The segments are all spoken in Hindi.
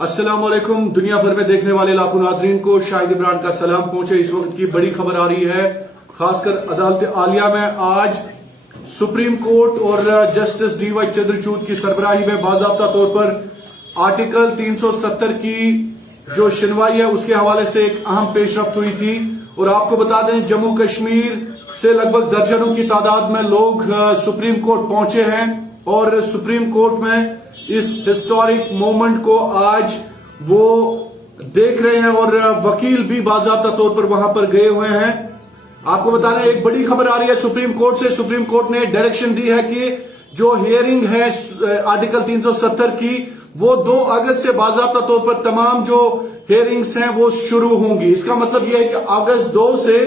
अस्सलाम वालेकुम। दुनिया भर में देखने वाले लाखों नाजरीन को शाहिद इमरान का सलाम पहुंचे। इस वक्त की बड़ी खबर आ रही है, खासकर अदालत आलिया में आज सुप्रीम कोर्ट और जस्टिस डीवाई चंद्रचूड़ की सरबराही में बाकायदा तौर पर आर्टिकल 370 की जो सुनवाई है उसके हवाले से एक अहम पेशरफ्त हुई थी। और आपको बता दें, जम्मू कश्मीर से लगभग दर्जनों की तादाद में लोग सुप्रीम कोर्ट पहुंचे हैं और सुप्रीम कोर्ट में इस हिस्टोरिक मोमेंट को आज वो देख रहे हैं और वकील भी बाकायदा तौर पर वहां पर गए हुए हैं। आपको बता दें, एक बड़ी खबर आ रही है सुप्रीम कोर्ट से। सुप्रीम कोर्ट ने डायरेक्शन दी है कि जो हियरिंग है आर्टिकल 370 की, वो 2 अगस्त से बाकायदा तौर पर तमाम जो हियरिंग्स हैं वो शुरू होंगी। इसका मतलब यह है कि अगस्त 2 से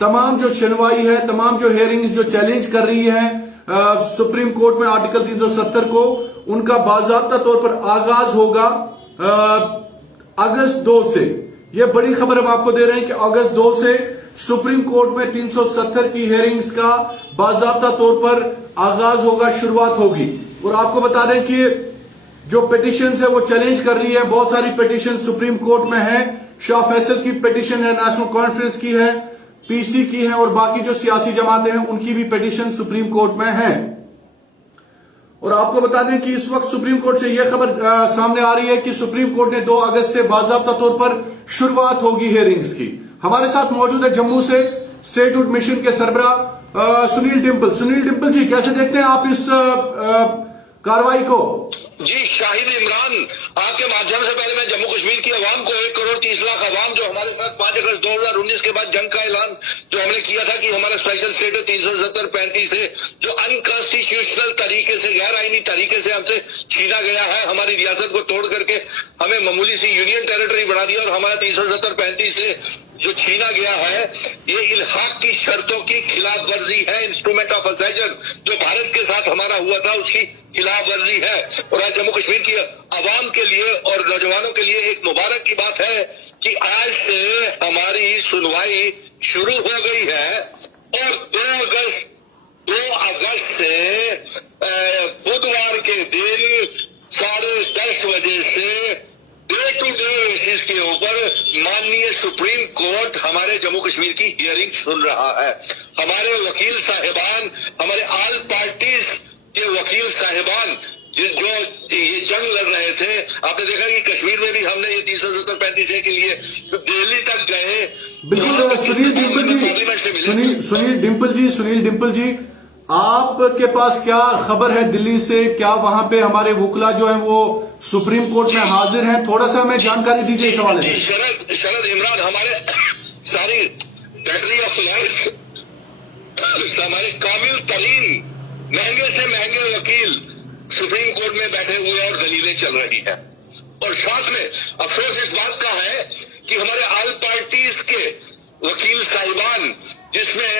तमाम जो सुनवाई है, तमाम जो हियरिंग्स जो चैलेंज कर रही है सुप्रीम कोर्ट में आर्टिकल 370 को, उनका बाकायदा तौर पर आगाज होगा अगस्त 2 से। यह बड़ी खबर हम आपको दे रहे हैं कि अगस्त 2 से सुप्रीम कोर्ट में 370 की हियरिंग्स का बाकायदा तौर पर आगाज होगा, शुरुआत होगी। और आपको बता दें कि जो पिटिशन है वो चैलेंज कर रही है, बहुत सारी पिटिशन सुप्रीम कोर्ट में है। शाह फैसल की पिटिशन है, नेशनल कॉन्फ्रेंस की है, पीसी की है और बाकी जो सियासी जमातें हैं उनकी भी पिटिशन सुप्रीम कोर्ट में है। और आपको बता दें कि इस वक्त सुप्रीम कोर्ट से यह खबर सामने आ रही है कि सुप्रीम कोर्ट ने 2 अगस्त से बाकायदा तौर पर शुरुआत होगी हियरिंग्स की। हमारे साथ मौजूद है जम्मू से स्टेटहुड मिशन के सरबराह सुनील डिंपल। सुनील डिंपल जी, कैसे देखते हैं आप इस कार्रवाई को? जी शाहिद इमरान, आपके माध्यम से पहले मैं जम्मू कश्मीर की आवाम को 1 करोड़ 30 लाख आवाम जो हमारे साथ 5 अगस्त 2019 के बाद जंग का ऐलान जो हमने किया था कि हमारा स्पेशल स्टेटस 370-35 से जो अनकॉन्स्टिट्यूशनल तरीके से, गैर आईनी तरीके से हमसे छीना गया है, हमारी रियासत को तोड़ करके हमें मामूली सी यूनियन टेरिटरी बना दिया और हमारा 370-35 से जो छीना गया है, ये इल्हाक की शर्तों की खिलाफ वर्जी है। इंस्ट्रूमेंट ऑफ असेजन जो भारत के साथ हमारा हुआ था उसकी खिलाफ वर्जी है। और आज जम्मू कश्मीर की आवाम के लिए और नौजवानों के लिए एक मुबारक की बात है कि आज से हमारी सुनवाई शुरू हो गई है और 2 अगस्त से बुधवार के दिन 10:30 बजे से डे टू डे बेसिस के ऊपर माननीय सुप्रीम कोर्ट हमारे जम्मू कश्मीर की हियरिंग सुन रहा है। हमारे वकील साहिबान, हमारे ऑल पार्टीज के वकील साहिबान जो ये जंग लड़ रहे थे, आपने देखा कि कश्मीर में भी हमने ये 370-35 के लिए दिल्ली तक गए। बिल्कुल सुनील डिंपल जी, आपके पास क्या खबर है दिल्ली से? क्या वहां पे हमारे वकला जो है वो सुप्रीम कोर्ट में हाजिर हैं? थोड़ा सा हमें जानकारी दीजिए इस हवाले से। शरद इमरान, हमारे सारी बैटरी ऑफ लाइफ, हमारे काबिल तरीन महंगे से महंगे वकील सुप्रीम कोर्ट में बैठे हुए और दलीलें चल रही है। और साथ में अफसोस इस बात का है कि हमारे ऑल पार्टीज के वकील साहिबान, जिसमें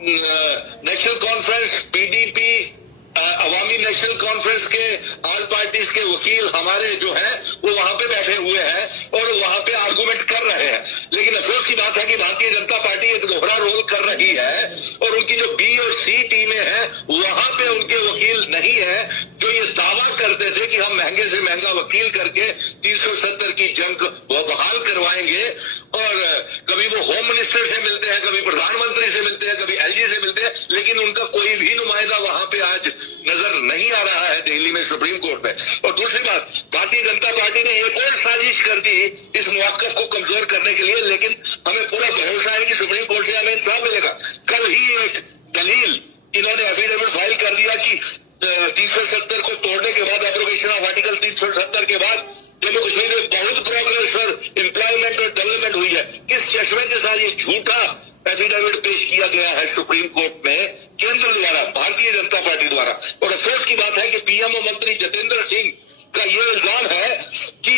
नेशनल कॉन्फ्रेंस, पीडीपी, अवामी नेशनल कॉन्फ्रेंस के ऑल पार्टीज के वकील हमारे जो हैं वो वहां पे बैठे हुए हैं और वहां पे आर्गुमेंट कर रहे हैं। लेकिन अफसोस की बात है कि भारतीय जनता पार्टी एक दोहरा रोल कर रही है और उनकी जो बी और सी टीमें हैं वहां पे उनके वकील नहीं है जो ये दावा करते थे कि हम महंगे से महंगा वकील करके 370 की जंग वो बहाल करवाएंगे। और कभी वो होम मिनिस्टर से मिलते हैं, कभी प्रधानमंत्री से मिलते हैं, कभी एलजी से मिलते हैं, लेकिन उनका कोई भी नुमाइंदा वहां पे आज नजर नहीं आ रहा है दिल्ली में सुप्रीम कोर्ट में। और दूसरी बात, भारतीय जनता पार्टी ने एक और साजिश कर दी इस मौक़िफ़ को कमजोर करने के लिए, लेकिन हमें पूरा भरोसा है कि सुप्रीम कोर्ट से हमें इंसाफ मिलेगा। कल ही एक दलील इन्होंने एफिडेविट फाइल कर दिया कि 370 को तोड़ने के बाद, एब्रोगेशन ऑफ आर्टिकल 370 के बाद जम्मू कश्मीर में बहुत प्रोग्रेस और एम्प्लॉयमेंट और डेवलपमेंट हुई है। किस चश्मे के साथ ये झूठा एफिडेविट पेश किया गया है सुप्रीम कोर्ट में केंद्र द्वारा, भारतीय जनता पार्टी द्वारा। और अफसोस की बात है कि पीएमओ मंत्री जितेंद्र सिंह का ये इल्जाम है कि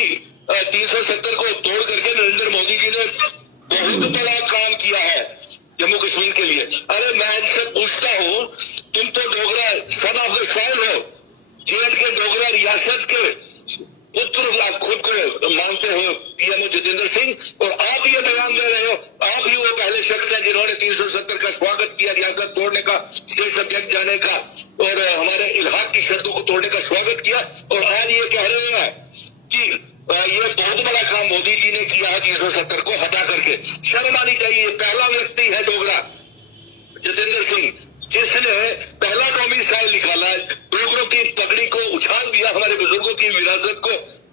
370 को तोड़ करके नरेंद्र मोदी जी ने बहुत बड़ा काम किया है जम्मू कश्मीर के लिए। अरे मैं इनसे पूछता हूं, तुम तो Dogra son of the soil हो, जेएंड के डोगरा रियासत के पुत्र खुद को मानते हो पीएमओ जितेंद्र सिंह, और आप ये बयान दे रहे हो, आप ही वो पहले शख्स हैं जिन्होंने 370 का स्वागत किया, रियासत तोड़ने का, स्टेट सब्जेक्ट जाने का और हमारे इल्हाक की शर्तों को तोड़ने का स्वागत किया। और आज ये कह रहे हैं कि ये बहुत बड़ा काम मोदी जी ने किया है 370 को हटा करके। शर्म आनी चाहिए। पहला व्यक्ति है डोगरा जितेंद्र सिंह जिसने पहला डोमिसाइल निकाला, डोगरों की पगड़ी को उछाल दिया, हमारे बुजुर्गों की विरासत को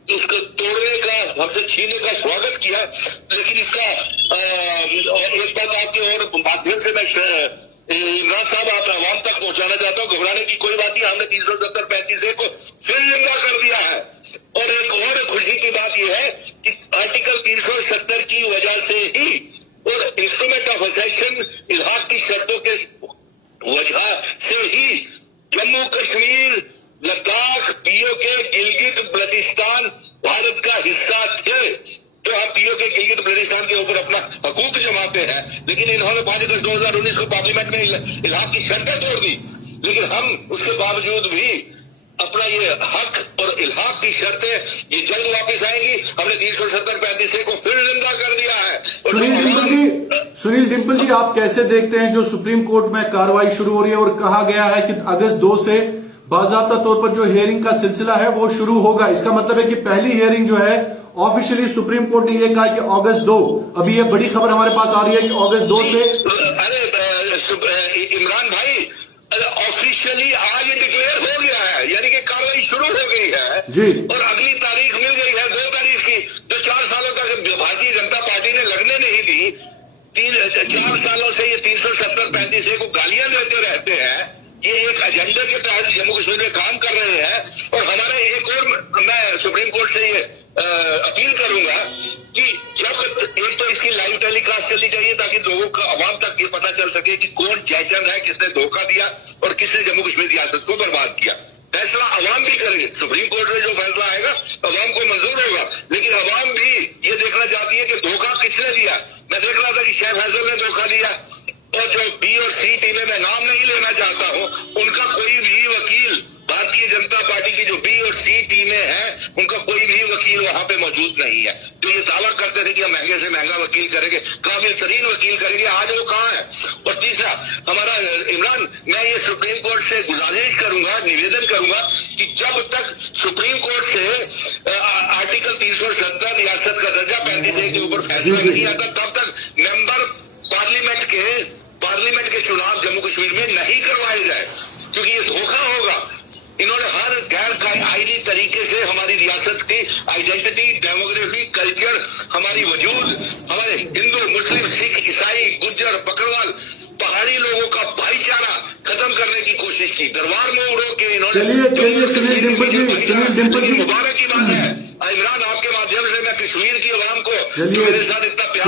उसको तोड़ने का, हमसे छीनने का स्वागत किया। लेकिन इसका एक बात आपके और माध्यम से मैं इमरान साहब आप आवाम तक पहुंचाना चाहता हूँ, घबराने की कोई बात नहीं। हमने 370-35 को फिर जिंदा कर दिया है। और एक और खुशी की बात यह है कि आर्टिकल 370 की वजह से ही और इंस्ट्रूमेंट ऑफ असेशन इल्हाक की शर्तों के वजह से ही जम्मू कश्मीर, लद्दाख, पीओके, गिलगित बल्तिस्तान भारत का हिस्सा थे। तो हम पीओके, गिलगित बल्तिस्तान के ऊपर अपना हकूक जमाते हैं, लेकिन इन्होंने 5 अगस्त 2019 को पार्लियामेंट में इल्हाक की शर्तें तोड़ दी। लेकिन हम उसके बावजूद भी अपना ये हक और इल्हाक की शर्तें ये जल्द वापस आएंगी। हमने 370-35 को फिर जिंदा कर दिया है। सुनील डिंपल जी, आप कैसे देखते हैं जो सुप्रीम कोर्ट में कार्रवाई शुरू हो रही है और कहा गया है कि अगस्त 2 से बाकायदा तौर पर जो हियरिंग का सिलसिला है वो शुरू होगा? इसका मतलब है कि पहली हियरिंग जो है ऑफिशियली सुप्रीम कोर्ट ने यह कहा कि अगस्त 2, अभी ये बड़ी खबर हमारे पास आ रही है कि अगस्त 2 से। अरे इमरान भाई, ऑफिशियली आज डिक्लेयर हो गया है, यानी कि कार्रवाई शुरू हो गई है जी। और अगली तारीख मिल गई है 2 तारीख की, जो 4 सालों तक भारतीय जनता पार्टी ने लगने नहीं दी। 4 सालों से ये 370-35 को गालियां देते रहते हैं। ये एक एजेंडे के तहत जम्मू कश्मीर में काम कर रहे हैं। और हमारे एक और मैं सुप्रीम कोर्ट से ये अपील करूंगा कि जब एक तो इसकी लाइव टेलीकास्ट चलनी चाहिए ताकि लोगों को, आवाम तक ये पता चल सके कि कौन जयचंद है, किसने धोखा दिया और किसने जम्मू कश्मीर रियासत को बर्बाद किया। फैसला आवाम भी करेंगे। सुप्रीम कोर्ट से जो फैसला आएगा आवाम को मंजूर होगा, लेकिन आवाम भी ये देखना चाहती है कि धोखा किसने दिया। मैं देख रहा था कि शेख फैसल ने धोखा दिया और जो बी और सी टीमें, मैं नाम नहीं लेना चाहता हूं, उनका कोई भी वकील, भारतीय जनता पार्टी की जो बी और सी टीमें हैं, उनका कोई भी वकील वहां पे मौजूद नहीं है। तो ये दावा करते थे कि हम महंगे से महंगा वकील करेंगे, काबिल तरीन वकील करेंगे, आज वो कहाँ है? और तीसरा, हमारा इमरान, मैं ये सुप्रीम कोर्ट से गुजारिश करूंगा, निवेदन करूंगा कि जब तक सुप्रीम कोर्ट से आर्टिकल 370 रियासत का दर्जा 35A के ऊपर फैसला नहीं आता, तब तक मेंबर पार्लियामेंट के चुनाव जम्मू कश्मीर में नहीं करवाए जाए, क्योंकि ये धोखा होगा। इन्होंने हर गैर आईनी तरीके से हमारी रियासत की आइडेंटिटी, डेमोग्राफी, कल्चर, हमारी वजूद, हमारे हिंदू, मुस्लिम, सिख, ईसाई, गुज्जर, बकरवाल, पहाड़ी लोगों का भाईचारा खत्म करने की कोशिश की। दरबार मोड़ के इन्होंने सुनील डिंपल जी मुबारक की बात है। इमरान, आपके माध्यम से मैं कश्मीर की आवाम को जो मेरे साथ इतना प्यार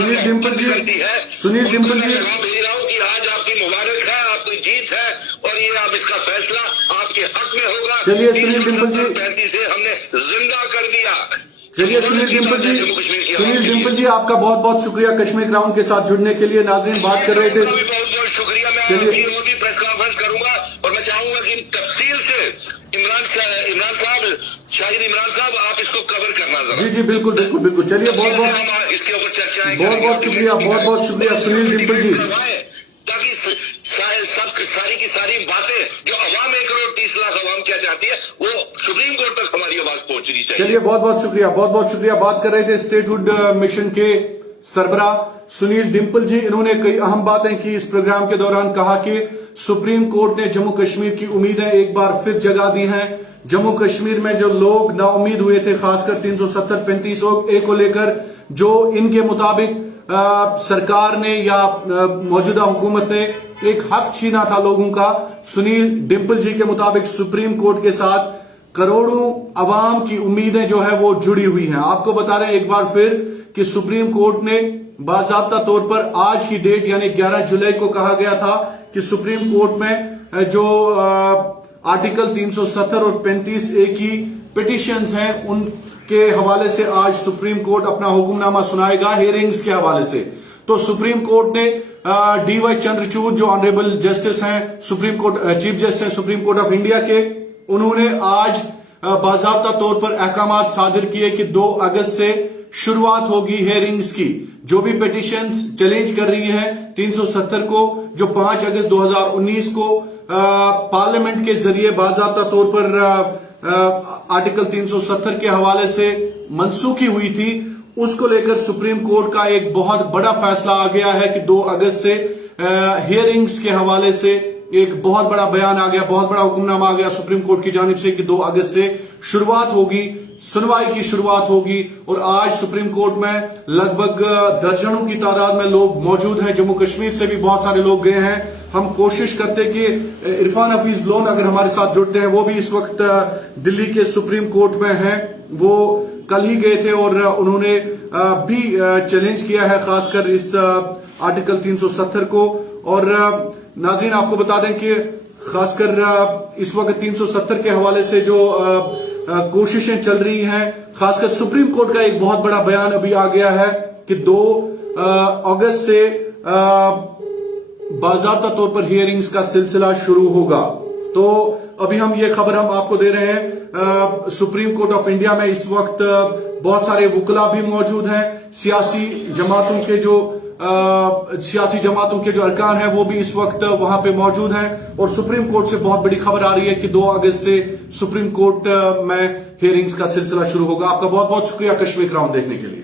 करती है, सुनील डिंपल जी, मैं भेज रहा हूँ कि आज आपकी मुबारक है, आपकी जीत है और ये आप इसका फैसला आपके हक में होगा। चलिए सुनील डिंपल जी, 35 से हमने जिंदा कर दिया। चलिए सुनील डिंपल जी, आपका बहुत बहुत शुक्रिया कश्मीर ग्राउंड के साथ जुड़ने के लिए। नाज़रीन बात कर रहे थे, बहुत बहुत शुक्रिया। मैं अभी और भी प्रेस कॉन्फ्रेंस करूंगा और मैं चाहूंगा कि तफसील से इमरान साहब, शाहिद इमरान साहब, आप इसको कवर करना जरा। जी बिल्कुल। चलिए बहुत इसके ऊपर चर्चाएं बहुत शुक्रिया सुनील डिंपल जी। ताकि सारी की सारी बातें जो अवाम 1 करोड़ 30 लाख अवाम क्या चाहती है, वो सुप्रीम कोर्ट तक हमारी आवाज पहुंचनी चाहिए। चलिए बहुत शुक्रिया। बात कर रहे थे स्टेटहुड मिशन के सरबराह सुनील डिंपल जी। इन्होंने कई अहम बातें की इस प्रोग्राम के दौरान। कहा कि सुप्रीम कोर्ट ने जम्मू कश्मीर की उम्मीदें एक बार फिर जगा दी हैं। जम्मू कश्मीर में जो लोग नाउमीद हुए थे, खासकर 370-35A को लेकर, जो इनके मुताबिक सरकार ने या मौजूदा हुकूमत ने एक हक छीना था लोगों का, सुनील डिंपल जी के मुताबिक सुप्रीम कोर्ट के साथ करोड़ों अवाम की उम्मीदें जो है वो जुड़ी हुई हैं। आपको बता रहे हैं एक बार फिर कि सुप्रीम कोर्ट ने बाकायदा तौर पर आज की डेट यानी 11 जुलाई को कहा गया था कि सुप्रीम कोर्ट में जो आर्टिकल 370 और 35A की पिटिशंस हैं उनके हवाले से आज सुप्रीम कोर्ट अपना हुक्मनामा सुनाएगा हियरिंग्स के हवाले से। तो सुप्रीम कोर्ट ने DY चंद्रचूड़ जो ऑनरेबल जस्टिस हैं, सुप्रीम कोर्ट चीफ जस्टिस हैं सुप्रीम कोर्ट ऑफ इंडिया के, उन्होंने आज बाकायदा तौर पर अहकाम सादिर किए कि 2 अगस्त से शुरुआत होगी हियरिंग्स की। जो भी पिटिशंस चैलेंज कर रही है 370 को, जो 5 अगस्त 2019 को पार्लियामेंट के जरिए बाकायदा तौर पर आर्टिकल 370 के हवाले से मनसूखी हुई थी, उसको लेकर सुप्रीम कोर्ट का एक बहुत बड़ा फैसला आ गया है कि 2 अगस्त से हियरिंग्स के हवाले से एक बहुत बड़ा बयान आ गया, बहुत बड़ा हुक्मनामा आ गया सुप्रीम कोर्ट की जानिब से कि 2 अगस्त से शुरुआत होगी, सुनवाई की शुरुआत होगी। और आज सुप्रीम कोर्ट में लगभग दर्जनों की तादाद में लोग मौजूद हैं, जम्मू कश्मीर से भी बहुत सारे लोग गए हैं। हम कोशिश करते कि इरफान हफीज लोन अगर हमारे साथ जुड़ते हैं, वो भी इस वक्त दिल्ली के सुप्रीम कोर्ट में हैं, वो कल ही गए थे और उन्होंने भी चैलेंज किया है खासकर इस आर्टिकल 370 को। और नाज़रीन आपको बता दें कि खासकर इस वक्त 370 के हवाले से जो कोशिशें चल रही हैं, खासकर सुप्रीम कोर्ट का एक बहुत बड़ा बयान अभी आ गया है कि 2 अगस्त से बाज़ाब्ता तौर पर हियरिंग्स का सिलसिला शुरू होगा। तो अभी ये खबर हम आपको दे रहे हैं, सुप्रीम कोर्ट ऑफ इंडिया में इस वक्त बहुत सारे वुकला भी मौजूद हैं, सियासी जमातों के जो अरकान हैं वो भी इस वक्त वहां पे मौजूद हैं। और सुप्रीम कोर्ट से बहुत बड़ी खबर आ रही है कि 2 अगस्त से सुप्रीम कोर्ट में हियरिंग्स का सिलसिला शुरू होगा। आपका बहुत बहुत शुक्रिया कश्मीर क्राउन देखने के लिए।